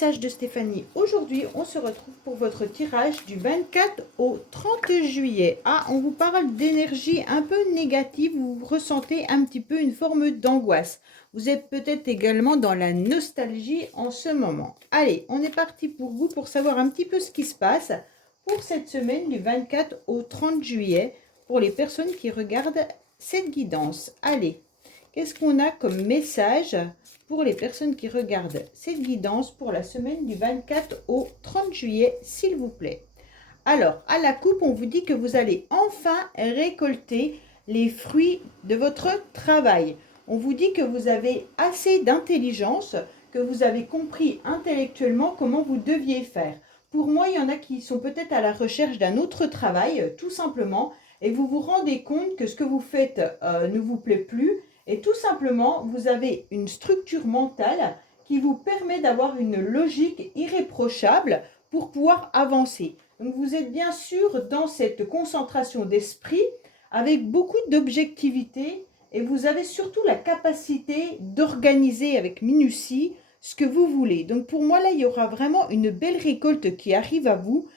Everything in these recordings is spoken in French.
message de Stéphanie. Aujourd'hui, on se retrouve pour votre tirage du 24 au 30 juillet. Ah, on vous parle d'énergie un peu négative, vous ressentez un petit peu une forme d'angoisse. Vous êtes peut-être également dans la nostalgie en ce moment. Allez, on est parti pour vous pour savoir un petit peu ce qui se passe pour cette semaine du 24 au 30 juillet pour les personnes qui regardent cette guidance. Allez, qu'est-ce qu'on a comme message pour les personnes qui regardent cette guidance pour la semaine du 24 au 30 juillet, s'il vous plaît? Alors, à la coupe, on vous dit que vous allez enfin récolter les fruits de votre travail. On vous dit que vous avez assez d'intelligence, que vous avez compris intellectuellement comment vous deviez faire. Pour moi, il y en a qui sont peut-être à la recherche d'un autre travail, tout simplement, et vous vous rendez compte que ce que vous faites ne vous plaît plus. Et tout simplement, vous avez une structure mentale qui vous permet d'avoir une logique irréprochable pour pouvoir avancer. Donc, vous êtes bien sûr dans cette concentration d'esprit avec beaucoup d'objectivité et vous avez surtout la capacité d'organiser avec minutie ce que vous voulez. Donc, pour moi, là, il y aura vraiment une belle récolte qui arrive à vous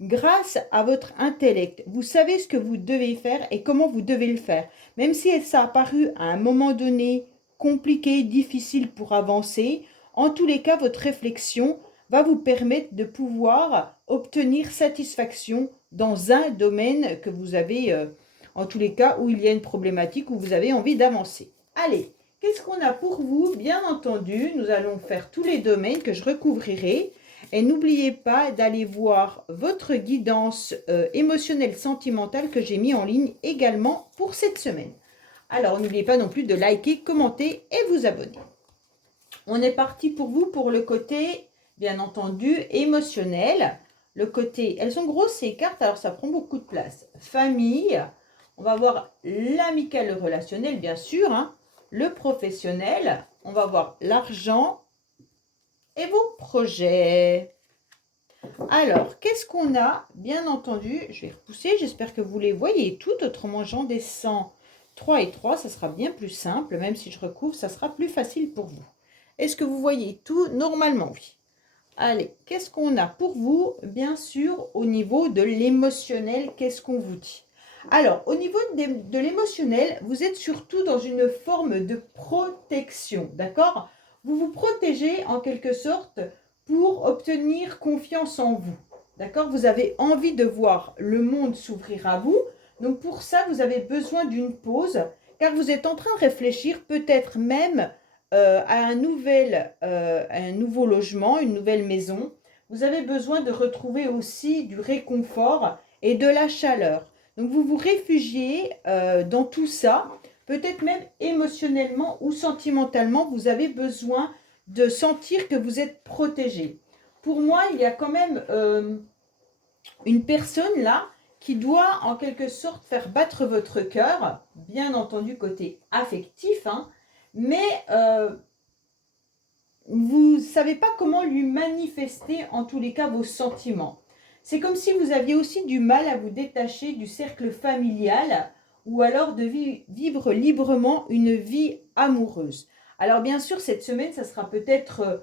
grâce à votre intellect. Vous savez ce que vous devez faire et comment vous devez le faire. Même si ça a paru à un moment donné compliqué, difficile pour avancer, en tous les cas, votre réflexion va vous permettre de pouvoir obtenir satisfaction dans un domaine que vous avez, en tous les cas, où il y a une problématique, où vous avez envie d'avancer. Allez, qu'est-ce qu'on a pour vous? Bien entendu, nous allons faire tous les domaines que je recouvrirai. Et n'oubliez pas d'aller voir votre guidance émotionnelle sentimentale que j'ai mis en ligne également pour cette semaine. Alors, n'oubliez pas non plus de liker, commenter et vous abonner. On est parti pour vous pour le côté, bien entendu, émotionnel. Le côté, elles sont grosses ces cartes, alors ça prend beaucoup de place. Famille, on va voir l'amical, le relationnel, bien sûr, hein, le professionnel, on va voir l'argent et vos projets. Alors, qu'est-ce qu'on a? Bien entendu, je vais repousser, j'espère que vous les voyez toutes, autrement j'en descends 3 et 3, ça sera bien plus simple, même si je recouvre, ça sera plus facile pour vous. Est-ce que vous voyez tout? Normalement, oui. Allez, qu'est-ce qu'on a pour vous? Bien sûr, au niveau de l'émotionnel, qu'est-ce qu'on vous dit? Alors, au niveau de l'émotionnel, vous êtes surtout dans une forme de protection, d'accord? Vous vous protégez en quelque sorte pour obtenir confiance en vous, d'accord? Vous avez envie de voir le monde s'ouvrir à vous, donc pour ça, vous avez besoin d'une pause, car vous êtes en train de réfléchir peut-être même à un nouveau logement, une nouvelle maison. Vous avez besoin de retrouver aussi du réconfort et de la chaleur. Donc, vous vous réfugiez dans tout ça, peut-être même émotionnellement ou sentimentalement, vous avez besoin de sentir que vous êtes protégé. Pour moi, il y a quand même une personne là qui doit en quelque sorte faire battre votre cœur, bien entendu côté affectif, hein, mais vous ne savez pas comment lui manifester en tous les cas vos sentiments. C'est comme si vous aviez aussi du mal à vous détacher du cercle familial ou alors de vivre librement une vie amoureuse. Alors bien sûr, cette semaine, ça sera peut-être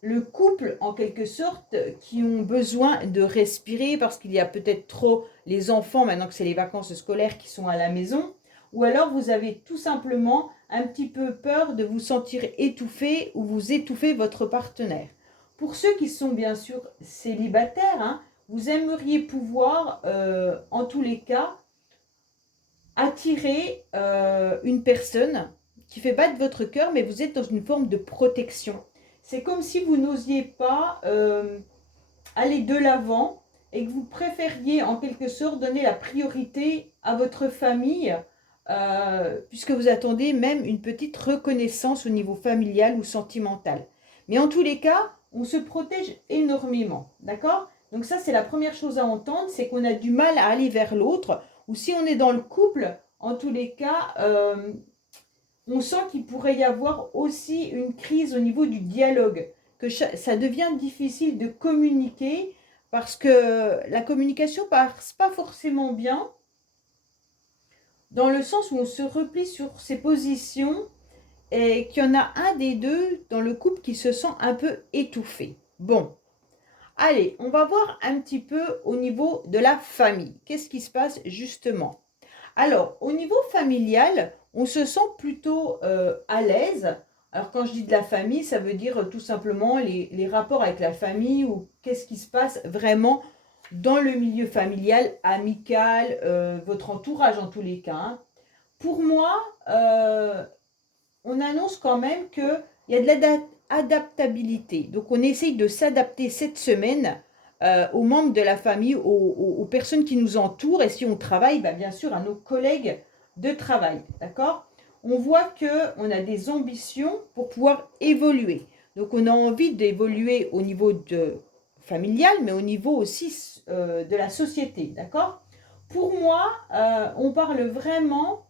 le couple en quelque sorte qui ont besoin de respirer parce qu'il y a peut-être trop les enfants maintenant que c'est les vacances scolaires qui sont à la maison, ou alors vous avez tout simplement un petit peu peur de vous sentir étouffé ou vous étouffez votre partenaire. Pour ceux qui sont bien sûr célibataires, hein, vous aimeriez pouvoir en tous les cas attirer une personne qui fait battre votre cœur, mais vous êtes dans une forme de protection. C'est comme si vous n'osiez pas aller de l'avant et que vous préfériez en quelque sorte donner la priorité à votre famille puisque vous attendez même une petite reconnaissance au niveau familial ou sentimental. Mais en tous les cas, on se protège énormément, d'accord? Donc ça, c'est la première chose à entendre, c'est qu'on a du mal à aller vers l'autre, ou si on est dans le couple, en tous les cas, on sent qu'il pourrait y avoir aussi une crise au niveau du dialogue, que ça devient difficile de communiquer parce que la communication passe pas forcément bien dans le sens où on se replie sur ses positions et qu'il y en a un des deux dans le couple qui se sent un peu étouffé. Bon, allez, on va voir un petit peu au niveau de la famille. Qu'est-ce qui se passe justement? Alors, au niveau familial, on se sent plutôt à l'aise. Alors, quand je dis de la famille, ça veut dire tout simplement les rapports avec la famille ou qu'est-ce qui se passe vraiment dans le milieu familial, amical, votre entourage en tous les cas, hein. Pour moi, on annonce quand même qu'il y a de l'adaptabilité. Donc, on essaye de s'adapter cette semaine aux membres de la famille, aux personnes qui nous entourent. Et si on travaille, bah, bien sûr, à nos collègues de travail. D'accord? On voit qu'on a des ambitions pour pouvoir évoluer. Donc, on a envie d'évoluer au niveau familial, mais au niveau aussi de la société. D'accord? Pour moi, on parle vraiment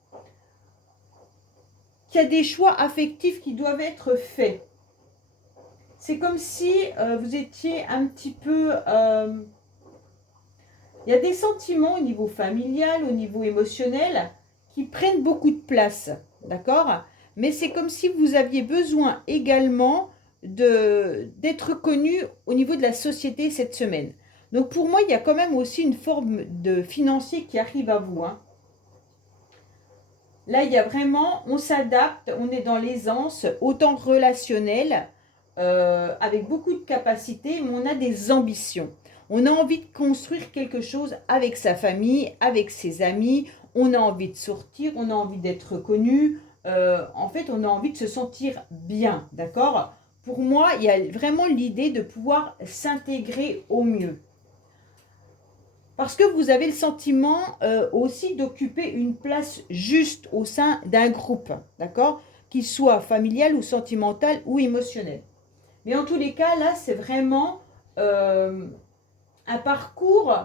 qu'il y a des choix affectifs qui doivent être faits. C'est comme si vous étiez un petit peu... il y a des sentiments au niveau familial, au niveau émotionnel, qui prennent beaucoup de place. D'accord? Mais c'est comme si vous aviez besoin également d'être connu au niveau de la société cette semaine. Donc pour moi, il y a quand même aussi une forme de financier qui arrive à vous, hein. Là, il y a vraiment, on s'adapte, on est dans l'aisance, autant relationnelle, avec beaucoup de capacités, mais on a des ambitions. On a envie de construire quelque chose avec sa famille, avec ses amis, on a envie de sortir, on a envie d'être reconnu, en fait, on a envie de se sentir bien, d'accord? Pour moi, il y a vraiment l'idée de pouvoir s'intégrer au mieux. Parce que vous avez le sentiment aussi d'occuper une place juste au sein d'un groupe, d'accord? Qu'il soit familial ou sentimental ou émotionnel. Mais en tous les cas, là, c'est vraiment un parcours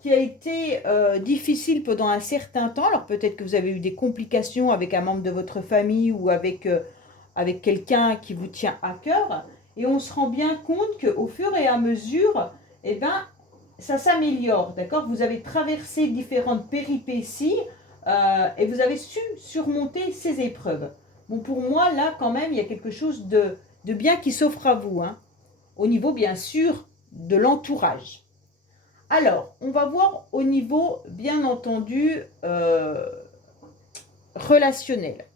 qui a été difficile pendant un certain temps. Alors peut-être que vous avez eu des complications avec un membre de votre famille ou avec quelqu'un qui vous tient à cœur. Et on se rend bien compte qu'au fur et à mesure, eh ben, ça s'améliore, d'accord? Vous avez traversé différentes péripéties et vous avez su surmonter ces épreuves. Bon, pour moi, là, quand même, il y a quelque chose de bien qui s'offre à vous, hein, au niveau, bien sûr, de l'entourage. Alors, on va voir au niveau, bien entendu, relationnel.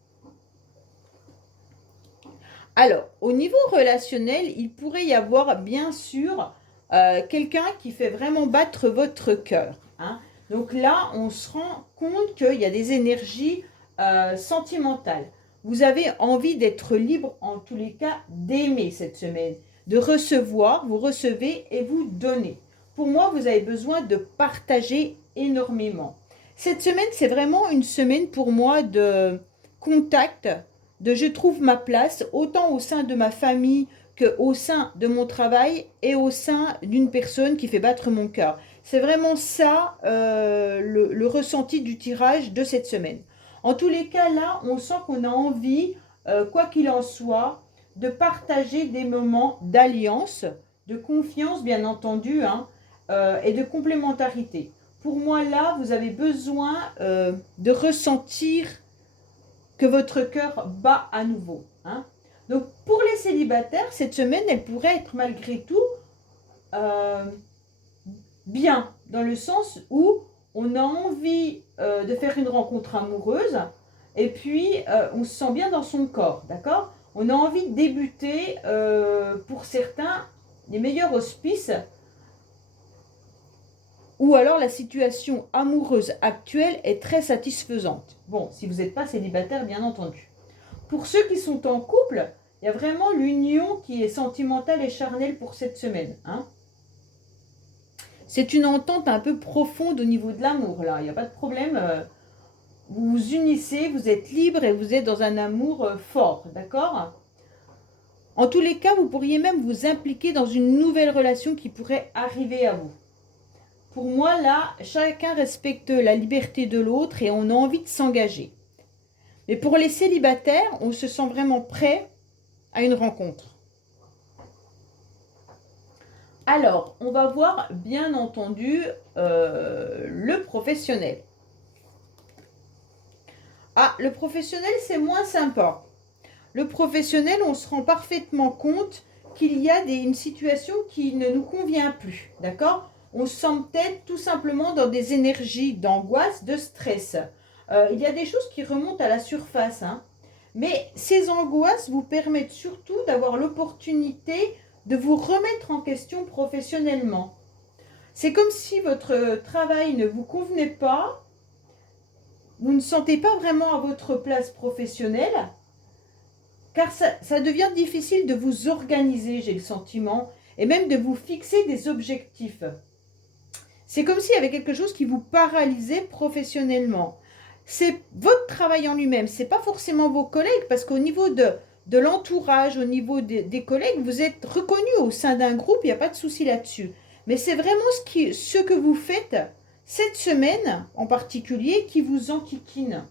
Alors, au niveau relationnel, il pourrait y avoir, bien sûr, quelqu'un qui fait vraiment battre votre cœur, hein. Donc là, on se rend compte qu'il y a des énergies sentimentales. Vous avez envie d'être libre, en tous les cas, d'aimer cette semaine, de recevoir, vous recevez et vous donnez. Pour moi, vous avez besoin de partager énormément. Cette semaine, c'est vraiment une semaine pour moi de contact, de je trouve ma place, autant au sein de ma famille qu'au sein de mon travail et au sein d'une personne qui fait battre mon cœur. C'est vraiment ça le ressenti du tirage de cette semaine. En tous les cas, là, on sent qu'on a envie, quoi qu'il en soit, de partager des moments d'alliance, de confiance, bien entendu, hein, et de complémentarité. Pour moi, là, vous avez besoin de ressentir que votre cœur bat à nouveau, hein. Donc, pour les célibataires, cette semaine, elle pourrait être malgré tout euh, bien, dans le sens où on a envie de faire une rencontre amoureuse et puis on se sent bien dans son corps, d'accord? On a envie de débuter, pour certains, les meilleurs auspices, ou alors la situation amoureuse actuelle est très satisfaisante. Bon, si vous n'êtes pas célibataire, bien entendu. Pour ceux qui sont en couple, il y a vraiment l'union qui est sentimentale et charnelle pour cette semaine, hein. C'est une entente un peu profonde au niveau de l'amour, là. Il n'y a pas de problème. Vous vous unissez, vous êtes libre et vous êtes dans un amour fort, d'accord? En tous les cas, vous pourriez même vous impliquer dans une nouvelle relation qui pourrait arriver à vous. Pour moi, là, chacun respecte la liberté de l'autre et on a envie de s'engager. Mais pour les célibataires, on se sent vraiment prêt à une rencontre. Alors, on va voir, bien entendu, le professionnel. Ah, le professionnel, c'est moins sympa. Le professionnel, on se rend parfaitement compte qu'il y a une situation qui ne nous convient plus, d'accord? On se sent peut-être tout simplement dans des énergies d'angoisse, de stress. Il y a des choses qui remontent à la surface, hein. Mais ces angoisses vous permettent surtout d'avoir l'opportunité de vous remettre en question professionnellement. C'est comme si votre travail ne vous convenait pas, vous ne sentez pas vraiment à votre place professionnelle, car ça devient difficile de vous organiser, j'ai le sentiment, et même de vous fixer des objectifs. C'est comme s'il y avait quelque chose qui vous paralysait professionnellement. C'est votre travail en lui-même, ce n'est pas forcément vos collègues, parce qu'au niveau de l'entourage, au niveau des collègues, vous êtes reconnu au sein d'un groupe, il n'y a pas de souci là-dessus. Mais c'est vraiment ce que vous faites cette semaine en particulier qui vous enquiquine.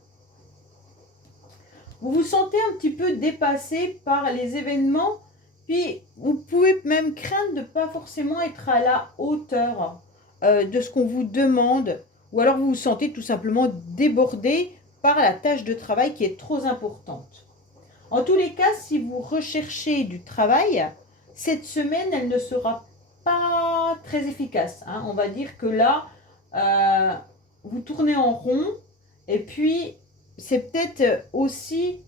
Vous vous sentez un petit peu dépassé par les événements, puis vous pouvez même craindre de ne pas forcément être à la hauteur de ce qu'on vous demande, ou alors vous vous sentez tout simplement débordé par la tâche de travail qui est trop importante. En tous les cas, si vous recherchez du travail, cette semaine, elle ne sera pas très efficace, hein. On va dire que là, vous tournez en rond, et puis c'est peut-être aussi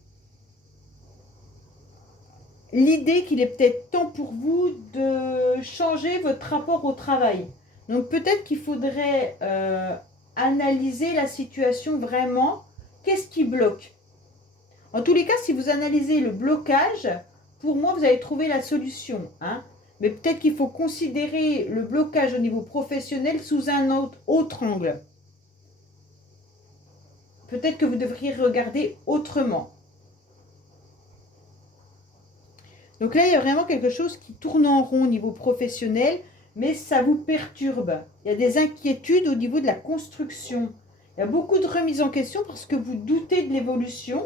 l'idée qu'il est peut-être temps pour vous de changer votre rapport au travail. Donc peut-être qu'il faudrait analyser la situation vraiment. Qu'est-ce qui bloque? En tous les cas, si vous analysez le blocage, pour moi, vous allez trouver la solution, hein. Mais peut-être qu'il faut considérer le blocage au niveau professionnel sous un autre angle. Peut-être que vous devriez regarder autrement. Donc là, il y a vraiment quelque chose qui tourne en rond au niveau professionnel, mais ça vous perturbe. Il y a des inquiétudes au niveau de la construction. Il y a beaucoup de remises en question parce que vous doutez de l'évolution,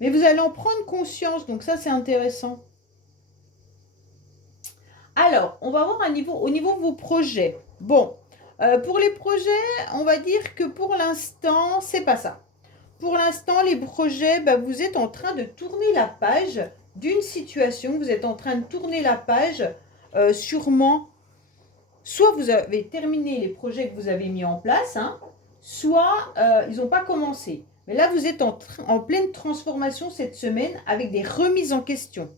mais vous allez en prendre conscience. Donc ça, c'est intéressant. Alors, on va voir au niveau de vos projets. Bon, pour les projets, on va dire que pour l'instant, c'est pas ça. Pour l'instant, les projets, vous êtes en train de tourner la page d'une situation. Vous êtes en train de tourner la page, sûrement. Soit vous avez terminé les projets que vous avez mis en place, hein, soit ils n'ont pas commencé. Mais là, vous êtes en pleine transformation cette semaine avec des remises en question.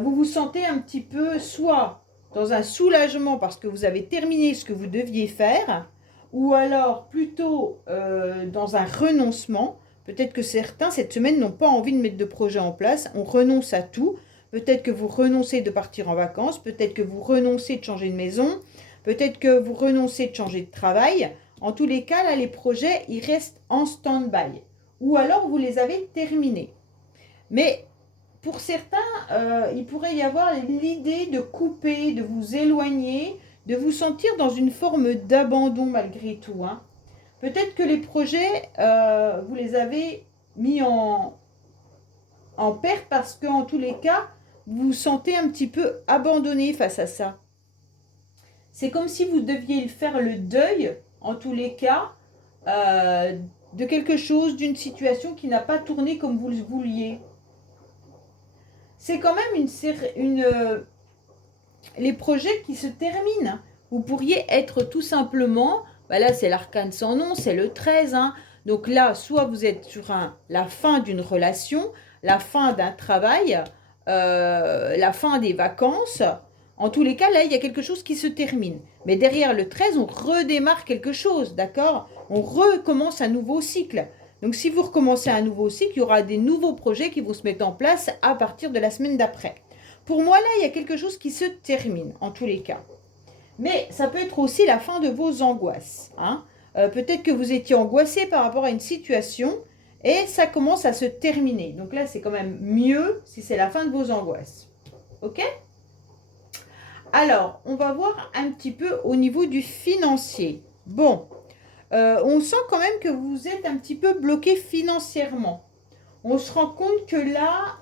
Vous vous sentez un petit peu soit dans un soulagement parce que vous avez terminé ce que vous deviez faire, ou alors plutôt dans un renoncement. Peut-être que certains, cette semaine, n'ont pas envie de mettre de projet en place. On renonce à tout. Peut-être que vous renoncez de partir en vacances. Peut-être que vous renoncez de changer de maison. Peut-être que vous renoncez de changer de travail. En tous les cas, là, les projets, ils restent en stand-by. Ou alors, vous les avez terminés. Mais pour certains, il pourrait y avoir l'idée de couper, de vous éloigner, de vous sentir dans une forme d'abandon malgré tout, hein. Peut-être que les projets, vous les avez mis en perte parce qu'en tous les cas, vous vous sentez un petit peu abandonné face à ça. C'est comme si vous deviez faire le deuil, en tous les cas, de quelque chose, d'une situation qui n'a pas tourné comme vous le vouliez. C'est quand même les projets qui se terminent. Vous pourriez être tout simplement, là c'est l'arcane sans nom, c'est le 13. Hein. Donc là, soit vous êtes sur la fin d'une relation, la fin d'un travail, la fin des vacances. En tous les cas, là, il y a quelque chose qui se termine. Mais derrière le 13, on redémarre quelque chose, d'accord? On recommence un nouveau cycle. Donc, si vous recommencez un nouveau cycle, il y aura des nouveaux projets qui vont se mettre en place à partir de la semaine d'après. Pour moi, là, il y a quelque chose qui se termine, en tous les cas. Mais ça peut être aussi la fin de vos angoisses, hein. Peut-être que vous étiez angoissé par rapport à une situation et ça commence à se terminer. Donc là, c'est quand même mieux si c'est la fin de vos angoisses. OK ? Alors, on va voir un petit peu au niveau du financier. Bon, on sent quand même que vous êtes un petit peu bloqué financièrement. On se rend compte que là,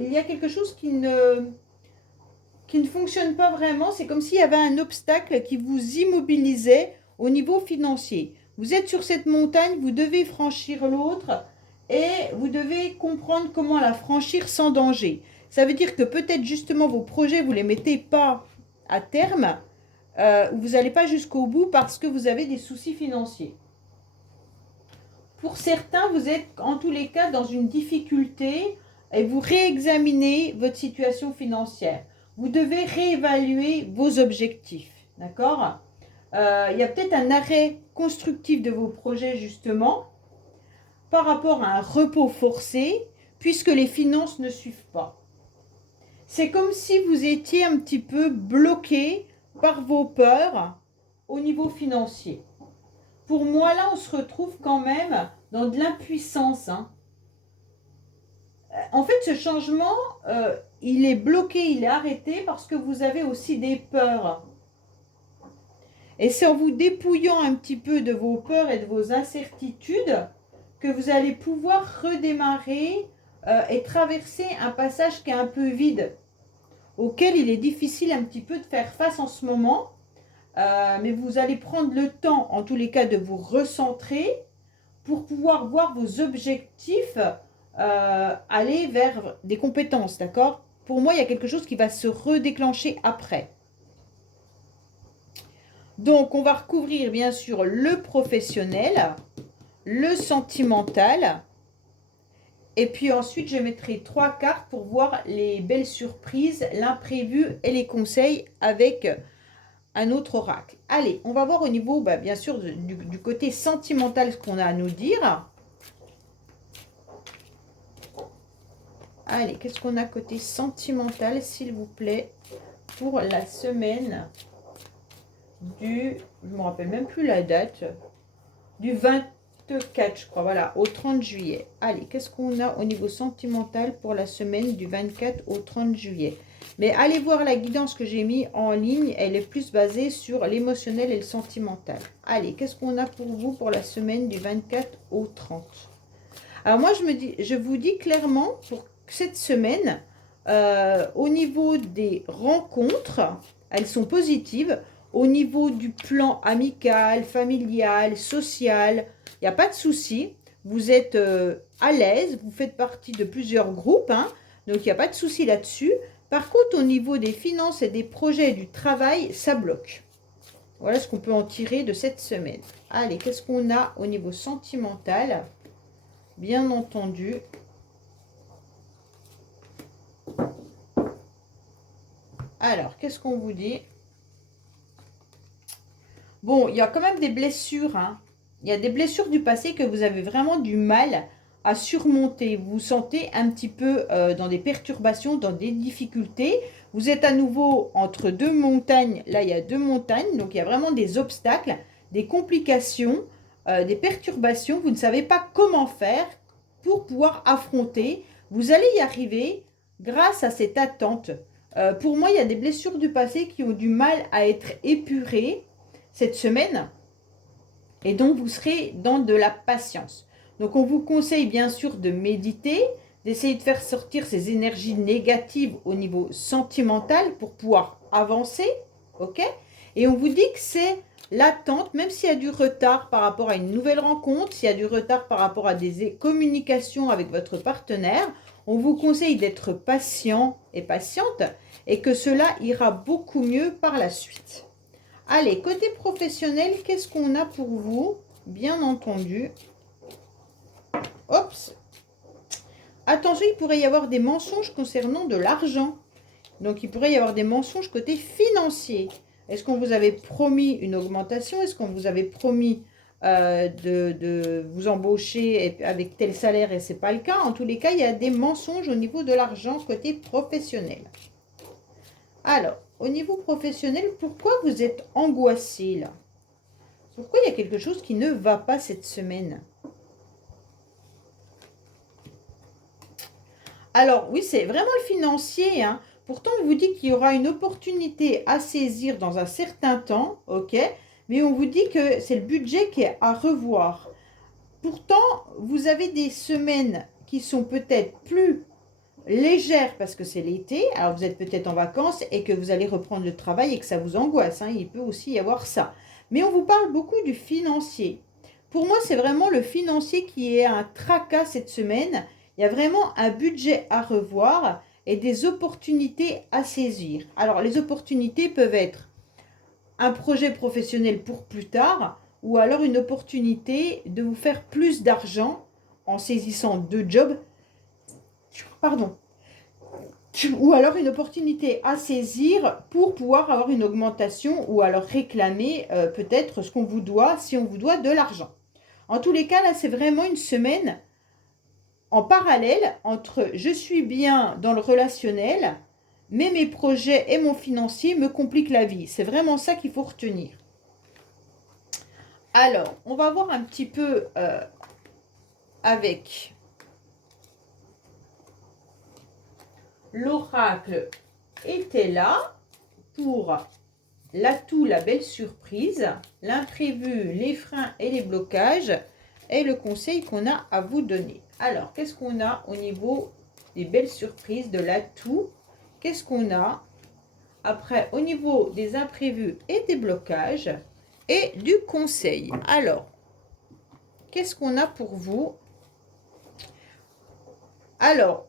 il y a quelque chose qui ne fonctionne pas vraiment. C'est comme s'il y avait un obstacle qui vous immobilisait au niveau financier. Vous êtes sur cette montagne, vous devez franchir l'autre et vous devez comprendre comment la franchir sans danger. Ça veut dire que peut-être justement vos projets, vous ne les mettez pas à terme, vous n'allez pas jusqu'au bout parce que vous avez des soucis financiers. Pour certains, vous êtes en tous les cas dans une difficulté et vous réexaminez votre situation financière. Vous devez réévaluer vos objectifs, d'accord? Il y a peut-être un arrêt constructif de vos projets justement par rapport à un repos forcé puisque les finances ne suivent pas. C'est comme si vous étiez un petit peu bloqué par vos peurs au niveau financier. Pour moi, là, on se retrouve quand même dans de l'impuissance. Hein. En fait, ce changement, il est bloqué, il est arrêté parce que vous avez aussi des peurs. Et c'est en vous dépouillant un petit peu de vos peurs et de vos incertitudes que vous allez pouvoir redémarrer et traverser un passage qui est un peu vide, auquel il est difficile un petit peu de faire face en ce moment. Mais vous allez prendre le temps, en tous les cas, de vous recentrer pour pouvoir voir vos objectifs aller vers des compétences, d'accord? Pour moi, il y a quelque chose qui va se redéclencher après. Donc, on va recouvrir, bien sûr, le professionnel, le sentimental. Et puis ensuite, je mettrai 3 cartes pour voir les belles surprises, l'imprévu et les conseils avec un autre oracle. Allez, on va voir au niveau, bien sûr, du côté sentimental ce qu'on a à nous dire. Allez, qu'est-ce qu'on a côté sentimental, s'il vous plaît, pour la semaine du, je ne me rappelle même plus la date, du 24, je crois, voilà, au 30 juillet. Allez, qu'est-ce qu'on a au niveau sentimental pour la semaine du 24 au 30 juillet? Mais allez voir la guidance que j'ai mis en ligne, elle est plus basée sur l'émotionnel et le sentimental. Allez, qu'est-ce qu'on a pour vous pour la semaine du 24 au 30? Alors moi, je vous dis clairement, pour cette semaine, au niveau des rencontres, elles sont positives. Au niveau du plan amical, familial, social, il n'y a pas de souci. Vous êtes à l'aise, vous faites partie de plusieurs groupes, hein, donc il n'y a pas de souci là-dessus. Par contre, au niveau des finances et des projets et du travail, ça bloque. Voilà ce qu'on peut en tirer de cette semaine. Allez, qu'est-ce qu'on a au niveau sentimental? Bien entendu. Alors, qu'est-ce qu'on vous dit? Bon, il y a quand même des blessures. Hein. Il y a des blessures du passé que vous avez vraiment du mal à surmonter. Vous vous sentez un petit peu dans des perturbations, dans des difficultés. Vous êtes à nouveau entre deux montagnes. Là, il y a deux montagnes. Donc, il y a vraiment des obstacles, des complications, des perturbations. Vous ne savez pas comment faire pour pouvoir affronter. Vous allez y arriver grâce à cette attente. Pour moi, il y a des blessures du passé qui ont du mal à être épurées cette semaine. Et donc, vous serez dans de la patience. Donc, on vous conseille bien sûr de méditer, d'essayer de faire sortir ces énergies négatives au niveau sentimental pour pouvoir avancer. Ok? Et on vous dit que c'est l'attente, même s'il y a du retard par rapport à une nouvelle rencontre, s'il y a du retard par rapport à des communications avec votre partenaire, on vous conseille d'être patient et patiente et que cela ira beaucoup mieux par la suite. Allez, côté professionnel, qu'est-ce qu'on a pour vous? Bien entendu. Oups. Attention, il pourrait y avoir des mensonges concernant de l'argent. Donc, il pourrait y avoir des mensonges côté financier. Est-ce qu'on vous avait promis une augmentation? Est-ce qu'on vous avait promis de vous embaucher avec tel salaire et ce n'est pas le cas? En tous les cas, il y a des mensonges au niveau de l'argent côté professionnel. Alors, au niveau professionnel, pourquoi vous êtes angoissé là? Pourquoi il y a quelque chose qui ne va pas cette semaine? Alors, oui, c'est vraiment le financier. Hein. Pourtant, on vous dit qu'il y aura une opportunité à saisir dans un certain temps, ok? Mais on vous dit que c'est le budget qui est à revoir. Pourtant, vous avez des semaines qui sont peut-être plus légères parce que c'est l'été. Alors, vous êtes peut-être en vacances et que vous allez reprendre le travail et que ça vous angoisse. Hein. Il peut aussi y avoir ça. Mais on vous parle beaucoup du financier. Pour moi, c'est vraiment le financier qui est un tracas cette semaine. Il y a vraiment un budget à revoir et des opportunités à saisir. Alors, les opportunités peuvent être un projet professionnel pour plus tard ou alors une opportunité de vous faire plus d'argent en saisissant 2 jobs. Pardon. Ou alors une opportunité à saisir pour pouvoir avoir une augmentation ou alors réclamer peut-être ce qu'on vous doit si on vous doit de l'argent. En tous les cas, là, c'est vraiment une semaine en parallèle entre je suis bien dans le relationnel, mais mes projets et mon financier me compliquent la vie. C'est vraiment ça qu'il faut retenir. Alors, on va voir un petit peu avec l'oracle était là pour l'atout, la belle surprise, l'imprévu, les freins et les blocages et le conseil qu'on a à vous donner. Alors, qu'est-ce qu'on a au niveau des belles surprises, de l'atout? Qu'est-ce qu'on a après au niveau des imprévus et des blocages et du conseil? Alors, qu'est-ce qu'on a pour vous? Alors,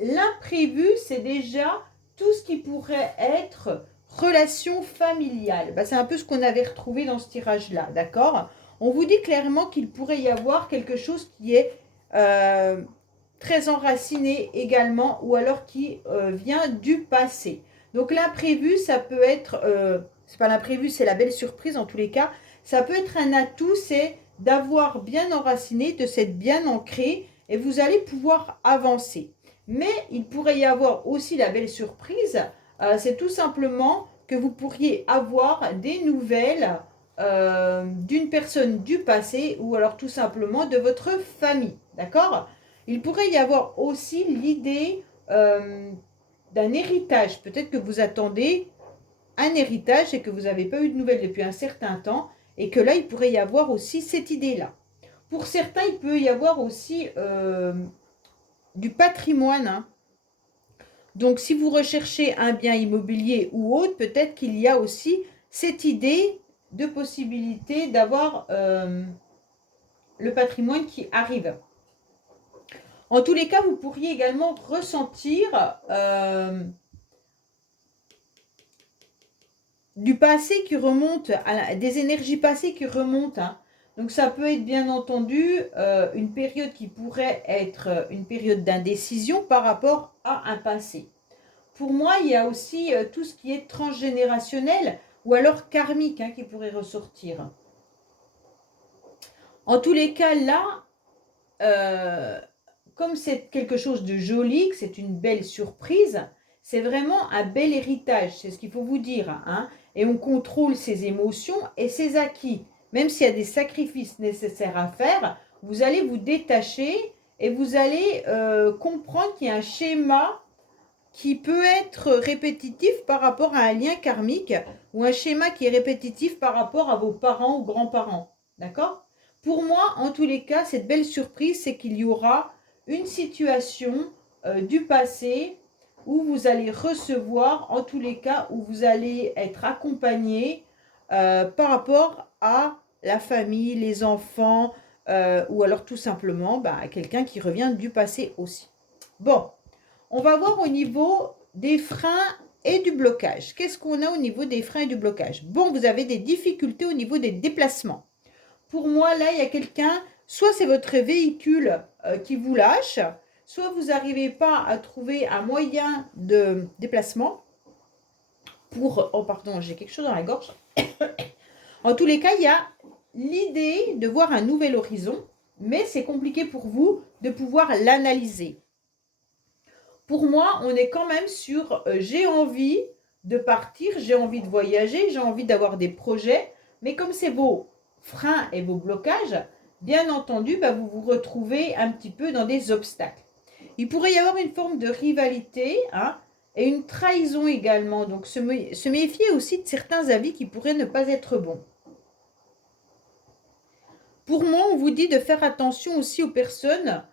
l'imprévu, c'est déjà tout ce qui pourrait être relation familiale. C'est un peu ce qu'on avait retrouvé dans ce tirage-là, d'accord? On vous dit clairement qu'il pourrait y avoir quelque chose qui est très enraciné également ou alors qui vient du passé. Donc l'imprévu, ça peut être, c'est pas l'imprévu, c'est la belle surprise en tous les cas. Ça peut être un atout, c'est d'avoir bien enraciné, de s'être bien ancré et vous allez pouvoir avancer. Mais il pourrait y avoir aussi la belle surprise, c'est tout simplement que vous pourriez avoir des nouvelles d'une personne du passé ou alors tout simplement de votre famille, d'accord? Il pourrait y avoir aussi l'idée d'un héritage. Peut-être que vous attendez un héritage et que vous n'avez pas eu de nouvelles depuis un certain temps et que là, il pourrait y avoir aussi cette idée-là. Pour certains, il peut y avoir aussi du patrimoine. Hein. Donc, si vous recherchez un bien immobilier ou autre, peut-être qu'il y a aussi cette idée de possibilité d'avoir le patrimoine qui arrive. En tous les cas, vous pourriez également ressentir du passé qui remonte, des énergies passées qui remontent. Hein. Donc ça peut être bien entendu une période qui pourrait être une période d'indécision par rapport à un passé. Pour moi, il y a aussi tout ce qui est transgénérationnel ou alors karmique qui pourrait ressortir. En tous les cas, là, comme c'est quelque chose de joli, que c'est une belle surprise, c'est vraiment un bel héritage, c'est ce qu'il faut vous dire. Hein. Et on contrôle ses émotions et ses acquis. Même s'il y a des sacrifices nécessaires à faire, vous allez vous détacher et vous allez comprendre qu'il y a un schéma qui peut être répétitif par rapport à un lien karmique ou un schéma qui est répétitif par rapport à vos parents ou grands-parents. D'accord ? Pour moi, en tous les cas, cette belle surprise, c'est qu'il y aura une situation du passé où vous allez recevoir, en tous les cas, où vous allez être accompagné par rapport à la famille, les enfants, ou alors tout simplement quelqu'un qui revient du passé aussi. Bon, on va voir au niveau des freins et du blocage. Qu'est-ce qu'on a au niveau des freins et du blocage? Bon, vous avez des difficultés au niveau des déplacements. Pour moi, là, il y a quelqu'un, soit c'est votre véhicule qui vous lâche, soit vous n'arrivez pas à trouver un moyen de déplacement pour... Oh, pardon, j'ai quelque chose dans la gorge. En tous les cas, il y a l'idée de voir un nouvel horizon, mais c'est compliqué pour vous de pouvoir l'analyser. Pour moi, on est quand même sur j'ai envie de partir, j'ai envie de voyager, j'ai envie d'avoir des projets, mais comme c'est vos freins et vos blocages, bien entendu, vous vous retrouvez un petit peu dans des obstacles. Il pourrait y avoir une forme de rivalité et une trahison également. Donc, se méfier aussi de certains avis qui pourraient ne pas être bons. Pour moi, on vous dit de faire attention aussi aux personnes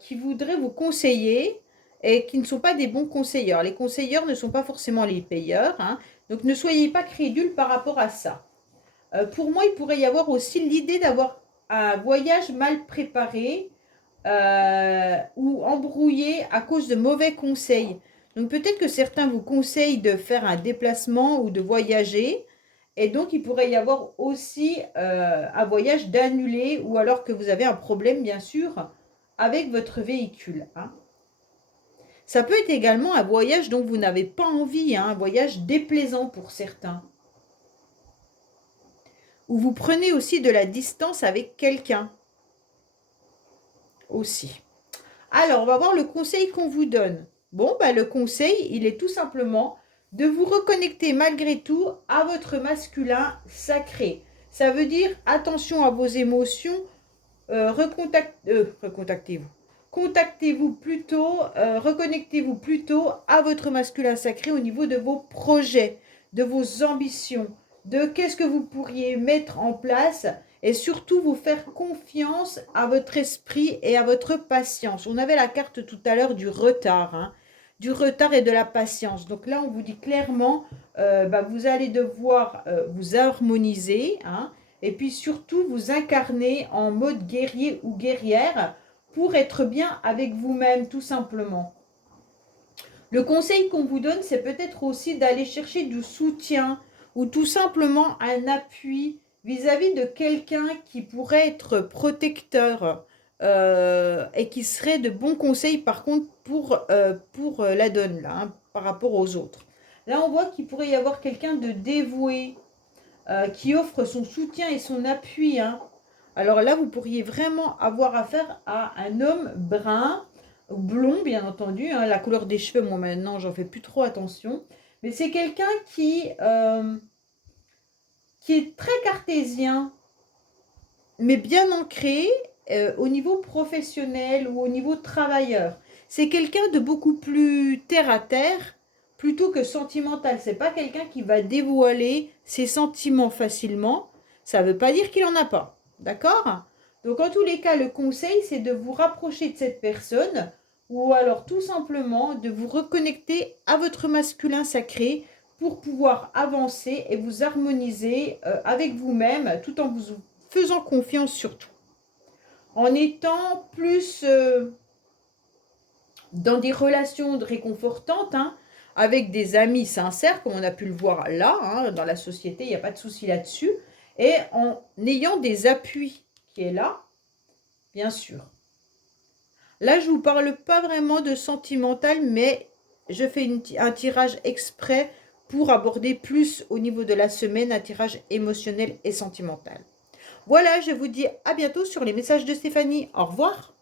qui voudraient vous conseiller et qui ne sont pas des bons conseilleurs. Les conseilleurs ne sont pas forcément les payeurs. Donc, ne soyez pas crédules par rapport à ça. Pour moi, il pourrait y avoir aussi l'idée d'avoir un voyage mal préparé ou embrouillé à cause de mauvais conseils. Donc peut-être que certains vous conseillent de faire un déplacement ou de voyager. Et donc il pourrait y avoir aussi un voyage d'annulé ou alors que vous avez un problème bien sûr avec votre véhicule. Hein. Ça peut être également un voyage dont vous n'avez pas envie, hein, un voyage déplaisant pour certains. Ou vous prenez aussi de la distance avec quelqu'un. Aussi. Alors, on va voir le conseil qu'on vous donne. Bon, bah, le conseil, il est tout simplement de vous reconnecter malgré tout à votre masculin sacré. Ça veut dire attention à vos émotions, recontactez-vous. Contactez-vous plutôt, reconnectez-vous plutôt à votre masculin sacré au niveau de vos projets, de vos ambitions, de qu'est-ce que vous pourriez mettre en place et surtout vous faire confiance à votre esprit et à votre patience. On avait la carte tout à l'heure du retard, hein, du retard et de la patience. Donc là, on vous dit clairement, vous allez devoir vous harmoniser, hein, et puis surtout vous incarner en mode guerrier ou guerrière pour être bien avec vous-même tout simplement. Le conseil qu'on vous donne, c'est peut-être aussi d'aller chercher du soutien ou tout simplement un appui vis-à-vis de quelqu'un qui pourrait être protecteur et qui serait de bons conseils par contre pour la donne là, hein, par rapport aux autres. Là, on voit qu'il pourrait y avoir quelqu'un de dévoué, qui offre son soutien et son appui. Hein. Alors là, vous pourriez vraiment avoir affaire à un homme brun, blond bien entendu. Hein. La couleur des cheveux, moi maintenant, j'en fais plus trop attention. Mais c'est quelqu'un qui est très cartésien, mais bien ancré au niveau professionnel ou au niveau travailleur. C'est quelqu'un de beaucoup plus terre à terre plutôt que sentimental. C'est pas quelqu'un qui va dévoiler ses sentiments facilement. Ça ne veut pas dire qu'il n'en a pas. D'accord? Donc en tous les cas, le conseil, c'est de vous rapprocher de cette personne ou alors tout simplement de vous reconnecter à votre masculin sacré pour pouvoir avancer et vous harmoniser avec vous-même tout en vous faisant confiance surtout. En étant plus dans des relations réconfortantes, hein, avec des amis sincères, comme on a pu le voir là, hein, dans la société, il n'y a pas de souci là-dessus, et en ayant des appuis qui est là, bien sûr. Là, je ne vous parle pas vraiment de sentimental, mais je fais un tirage exprès pour aborder plus au niveau de la semaine, un tirage émotionnel et sentimental. Voilà, je vous dis à bientôt sur les messages de Stéphanie. Au revoir.